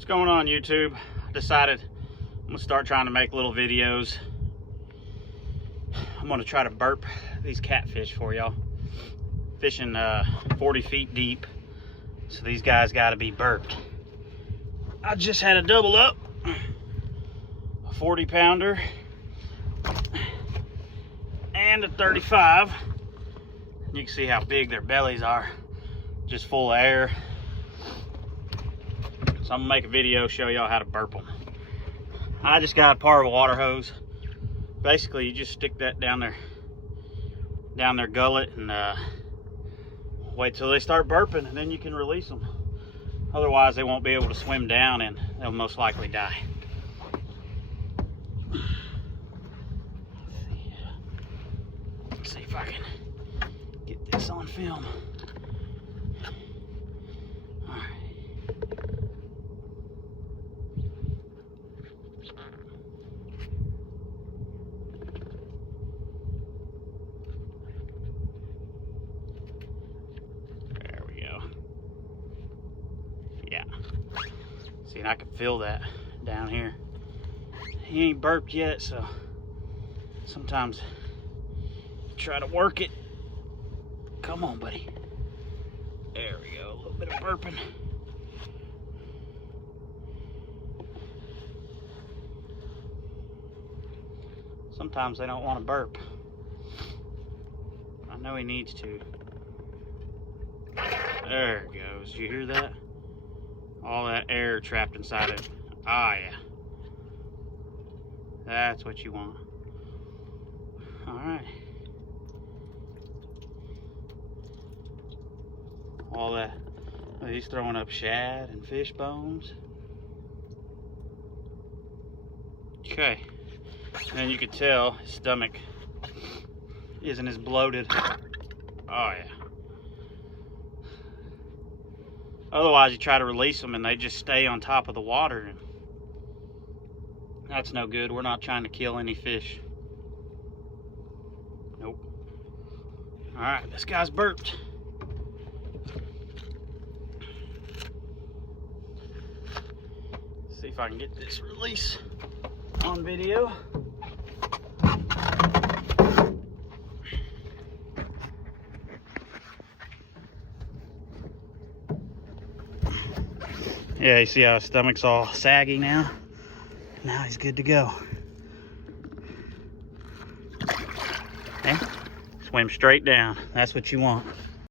What's going on, YouTube? I decided I'm gonna start trying to make little videos. I'm gonna try to burp these catfish for y'all. Fishing 40 feet deep, so these guys gotta be burped. I just had a double up, a 40 pounder and a 35. You can see how big their bellies are, just full of air. So I'm gonna make a video, show y'all how to burp them. I just got a part of a water hose. Basically, you just stick that down their gullet and wait till they start burping, and then you can release them. Otherwise, they won't be able to swim down and they'll most likely die. Let's see if I can get this on film. All right. There we go. Yeah. See, and I can feel that down here. He ain't burped yet, so sometimes try to work it. Come on, buddy. There we go. A little bit of burping. Sometimes they don't want to burp. I know he needs to. There it goes. You hear that? All that air trapped inside it. Ah, yeah. That's what you want. All right. All that. He's throwing up shad and fish bones. Okay. And you can tell his stomach isn't as bloated. Oh, yeah. Otherwise, you try to release them and they just stay on top of the water. And that's no good. We're not trying to kill any fish. Nope. All right, this guy's burped. See if I can get this release on video. Yeah, you see how his stomach's all saggy now? Now he's good to go. Okay, swim straight down. That's what you want.